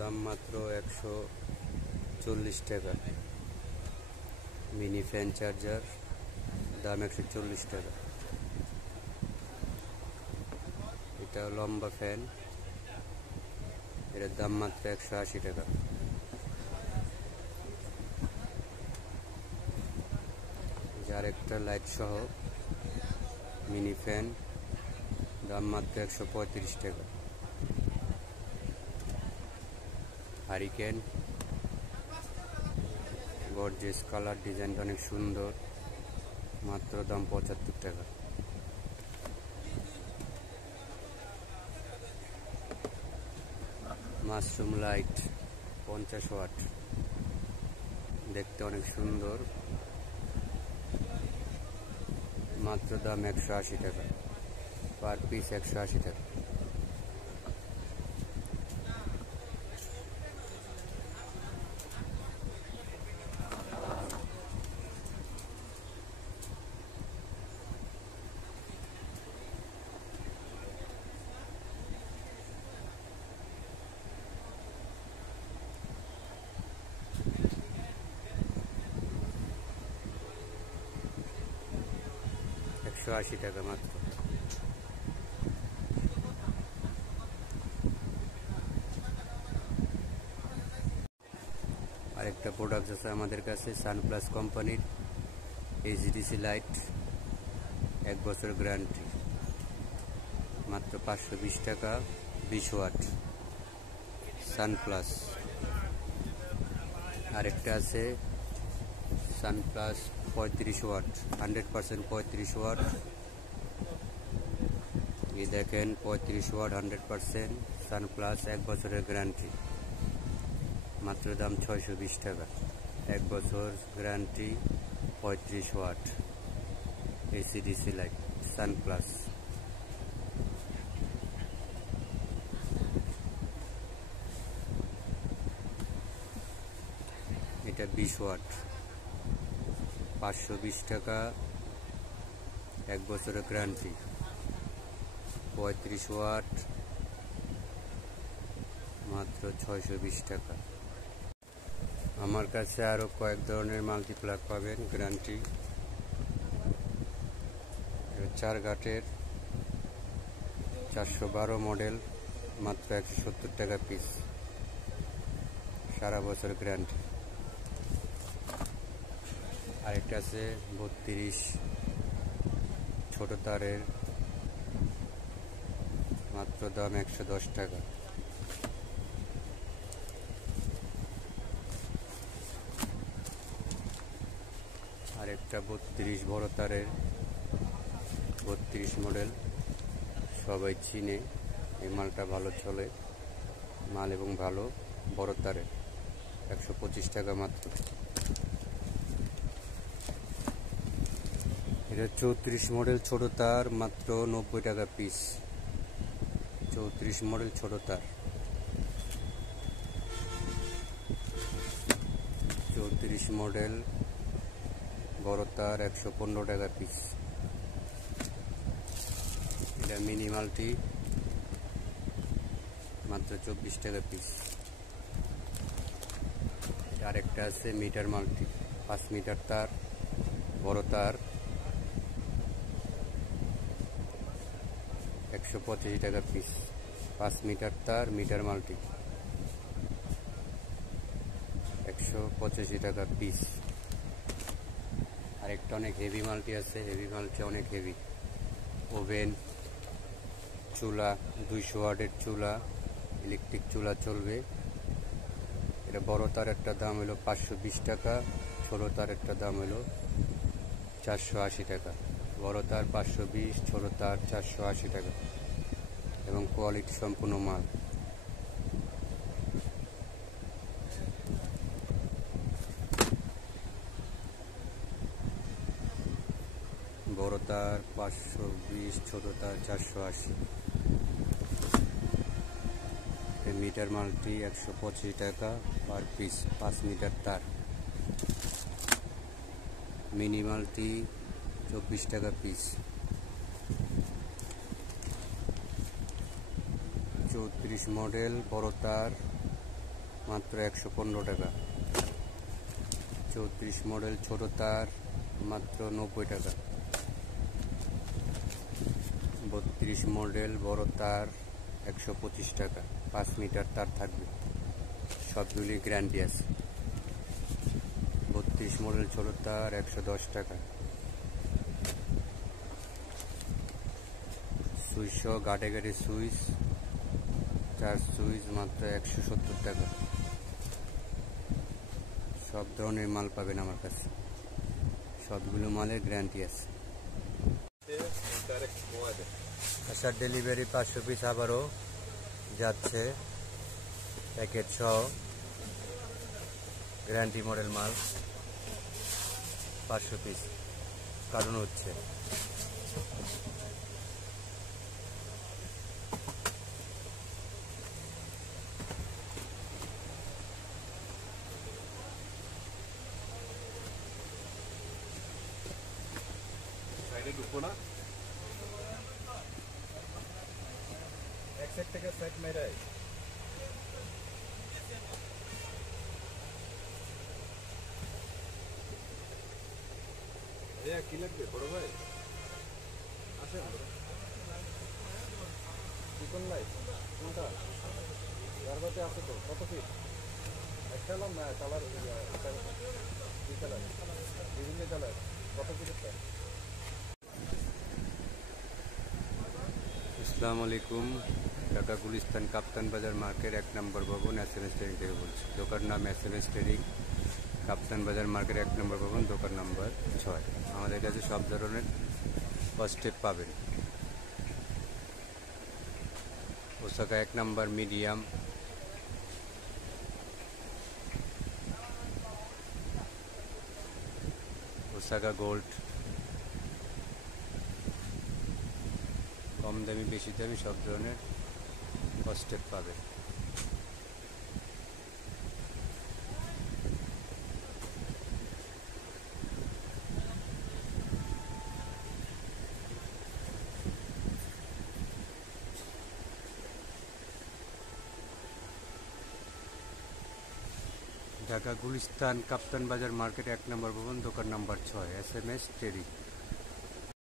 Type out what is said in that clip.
দাম মাত্র 140 টাকা। মিনি ফ্যান চার্জার দাম 140 টাকা। এটা লম্বা ফ্যান, এটার দাম মাত্র 180 টাকা। যার একটা লাইট সহ মিনি ফ্যান, দাম মাত্র 135 টাকা। হারিকেন গর্জিয়াস কালার, ডিজাইনটা অনেক সুন্দর, মাত্র দাম 75 টাকা। মাশরুম লাইট 50 ওয়াট, দেখতে অনেক সুন্দর, মাত্র দাম 180 টাকা। পার পিস 180 টাকা। $180 টাকা মাত্র। আরেকটা প্রোডাক্ট আছে আমাদের কাছে সানপ্লাস কোম্পানির এইচডিসি লাইট, 1 বছর গ্যারান্টি, মাত্র 520 টাকা, 20 ওয়াট সানপ্লাস। আরেকটা আছে সানপ্লাস 35 ওয়াট, 100% 35 ওয়াট। এই দেখেন 35 ওয়াট 100% সানপ্লাস, 1 বছরের গ্যারান্টি, মাত্র দাম 620 টাকা। 1 বছর guarantee, 35 watt AC DC light Sunplus. এটা 20 ওয়াট, 520 টাকা, 1 বছরের গ্যারান্টি, 35 ওয়াট, মাত্র 620 টাকা। আমার কাছে আরো কয়েক ধরনের মাল্টিপ্লাগ পাবেন, গ্যারান্টি। 4 ঘাটের 412 মডেল, মাত্র 170 টাকা পিস, সারা বছর গ্যারান্টি। আরেকটা আছে 32 ছোট তারের, মাত্র দাম 110 টাকা। আরেকটা 32 বড় তারের, 32 মডেল, সবাই চিনে, এই মালটা ভালো চলে মাল এবং ভালো, বড় তারের, 125 টাকা মাত্র। এটা 34 মডেল ছোট তার, মাত্র 90 টাকা পিস। 34 মডেল ছোট তার, 34 মডেল বড় তার, 115 টাকা পিস। এটা মিনি মাল্টি, মাত্র 24 টাকা পিস। আরেকটা আছে মিটার মাল্টি, 5 মিটার তার, বড় তার, 185 টাকা পিস। 5 মিটার তার, মিটার মাল্টি, 185 টাকা পিস। আরেকটা অনেক হেভি মাল্টি আছে, হেভি মাল্টি অনেক হেভি। ওভেন, চুলা, 200 ওয়াটের চুলা, ইলেকট্রিক চুলা চলবে। এটা বড় তার একটা দাম হলো 520 টাকা, ছোট তার একটা দাম হলো 480 টাকা। বড় তার 520, ছোট তার 480 টাকা, এবং কোয়ালিটি সম্পূর্ণ মাল। বড় তার 520, ছোট তার 480। মিটার মাল্টি 125 টাকা পার পিস, 5 মিটার তার। মিনি মাল্টি 24 টাকা পিস। 34 মডেল বড় তার, মাত্র 115 টাকা। 34 মডেল ছোট তার মাত্র 90 টাকা। 32 মডেল বড় তার 125 টাকা। 5 মিটার তার থাকবে, সবগুলি গ্যারান্টি আছে। 32 মডেল ছোট তার 110 টাকা। সুইচ সহ গাড়ে গাড়ি সুইচ, 4 সুইচ মাত্র 170 টাকা। সব ধরনের মাল পাবেন আমার কাছে, সবগুলো মালের গ্যারান্টি আছে। আচ্ছা, ডেলিভারি 500 পিস আবারও যাচ্ছে, প্যাকেট সহ গ্যারান্টি মডেল মাল 500 পিস কারণ হচ্ছে। সাইডে ঢুকবো না, এক সাইড থেকে সাইড মেরাই। কি লাগবে বড় ভাই? আসেন, চিকন লাইট কোনটা? গার্বাতে আছে তো, কত ফিট? একটা এলাম না, কালার দুই কালার, বিভিন্ন কালার, কত ফিটের? আসসালামু আলাইকুম। ঢাকা গুলিস্তান কাপ্তান বাজার মার্কেট 1 নম্বর ভবন, SMS ট্রেডিং থেকে বলছি। দোকান নাম SMS ট্রেডিং, কাপ্তান বাজার মার্কেট 1 নম্বর ভবন, দোকান নম্বর 6। আমাদের কাছে সব ধরনের ফার্স্ট পাবেন। ওসাকা 1 নম্বর মিডিয়াম, ওসাকা গোল্ড, কম দামি বেশি দামি সব ধরনের ফার্স্ট পাবেন। ঢাকা গুলিস্তান কাপ্তান বাজার মার্কেট 1 নম্বর ভবন, দোকান নম্বর 6, SMS ট্রেডিং।